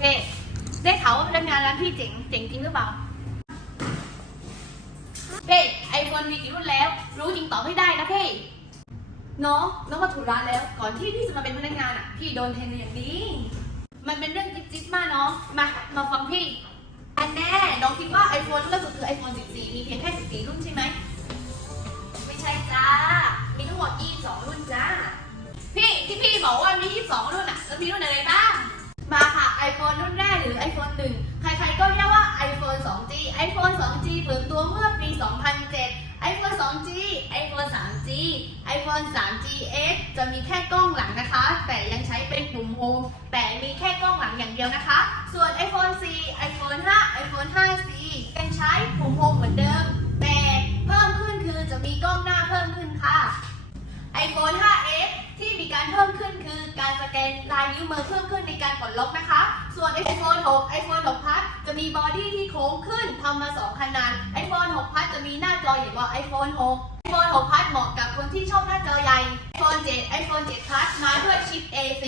เฮ้ได้ข่าวว่าพนักงานร้านพี่เจ๋งเจ๋งจริงหรือเปล่าเฮ้ไอโฟนมีกี่รุ่นแล้ว รู้จริงตอบให้ได้นะเพ่น้องน้องมาถูกร้านแล้ว ก่อนที่พี่จะมาเป็นพนักงานอะ พี่โดนเทรนอย่างดีมันเป็นเรื่องจิ๊บจิ๊บมากน้องมา มาฟังพี่ อันแน่น้องคิดว่า iPhone รุ่นล่าสุดคือ iPhone 14 มีเพียงแค่ 14 รุ่นใช่ไหม ไม่ใช่จ้า มีทั้งหมด 22 รุ่นจ้า พี่ที่พี่บอกว่ามี 22 รุ่นอะแล้วมีรุ่นอะไรบ้าง มาค่ะ iPhone รุ่นแรกหรือ iPhone 1 ใครๆก็เรียกว่า iPhone 2G iPhone 2G เปิดตัวเมื่อปี 2007 iPhone 2G iPhone 3G iPhone 3GS จะมีแค่กล้องหลังนะคะ แต่ยังใช้เป็นปุ่มโฮมแต่มีแค่กล้องหลังอย่างเดียวนะคะ ส่วน iPhone 4 iPhone 5 iPhone 5C ยังใช้ปุ่มโฮมเหมือนเดิม แต่เพิ่มขึ้นคือจะมีกล้องหน้าเพิ่มขึ้นค่ะ iPhone 5s ที่มีการเพิ่มขึ้นคือการสแกนลายนิ้วมือเพิ่มขึ้นในการปลดล็อกนะคะ ส่วน iPhone 6 iPhone 6 Plus จะมีบอดี้ที่โค้งขึ้นทำมา2ขนาด iPhone 6 Plus จะมีหน้าจอใหญ่กว่า iPhone 6 iPhone 6 Plus เหมาะกับคนที่ชอบหน้าจอใหญ่ iPhone 7 iPhone 7 Plus มาด้วยชิป A10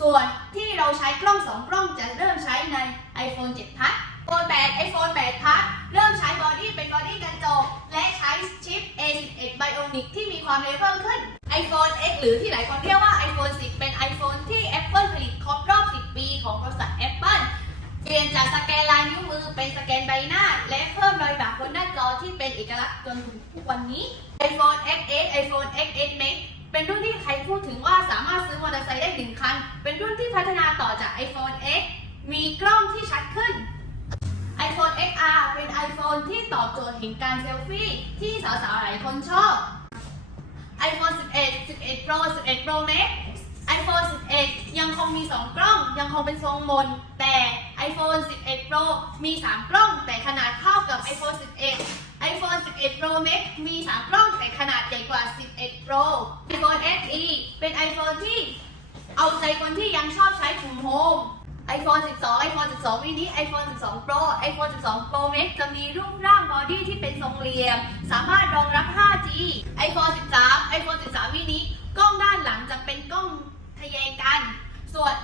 ส่วนที่เราใช้กล้อง 2 กล้องจะเริ่มใช้ใน iPhone 7 Plus iPhone 8 iPhone 8 Plus เริ่มใช้บอดี้เป็นบอดี้กระจกและใช้ชิป A11 Bionic ที่มีความเร็วเพิ่มขึ้น iPhone X หรือที่หลายคนเรียกว่า iPhone 10 เป็น iPhone ที่ Apple ผลิตครบรอบ 10 ปีของบริษัท Apple เปลี่ยนจากสแกนลายนิ้วมือเป็นสแกนใบหน้า และเพิ่มรอยสักบนหน้าจอที่เป็นเอกลักษณ์จนถึงทุกวันนี้ iPhone XS iPhone XS Max เป็นรุ่นที่ใครพูดถึงว่าสามารถซื้อมอเตอร์ไซค์ได้หนึ่งคัน เป็นรุ่นที่พัฒนาต่อจาก iPhone X มีกล้องที่ชัดขึ้น iPhone XR เป็น iPhone ที่ตอบโจทย์แห่งการเซลฟี่ที่สาวๆหลายคนชอบ iPhone 11 11 Pro 11 Pro Max iPhone 11 ยังคงมี 2 กล้อง ยังคงเป็นทรงมน แต่ iPhone 11 Pro มี 3 กล้องแต่ขนาดเท่ากับ iPhone 11 iPhone 11 Pro Max มี 3 กล้องแต่ขนาดใหญ่กว่า 11 Pro iPhone SE เป็น iPhone ที่เอาใจคนที่ยังชอบใช้ปุ่มโฮม iPhone 12 iPhone 12 mini iPhone 12 Pro iPhone 12 Pro Max จะมีรูปร่างบอดี้ที่เป็นทรงเหลี่ยม สามารถรองรับ 5G iPhone 13 iPhone 13 mini กล้องด้านหลังจะเป็นกล้องทะแยงกัน ส่วน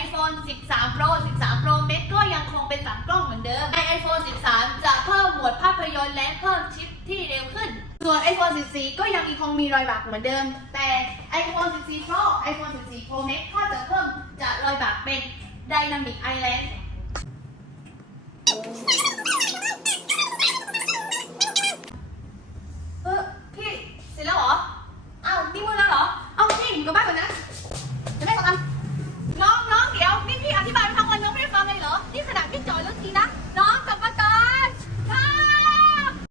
iPhone 13 Pro 13 Pro Max ก็ยังคงเป็น 3 กล้องเหมือนเดิม ใน iPhone 13 จะเพิ่มโหมดภาพยนตร์ และเพิ่มชิปที่เร็วขึ้น ส่วน iPhone 14 ก็ยังคงมีรอยบากเหมือนเดิม แต่ iPhone 14 Pro iPhone 14 Pro Max ก็จะเพิ่มจากรอยบากเป็น Dynamic Island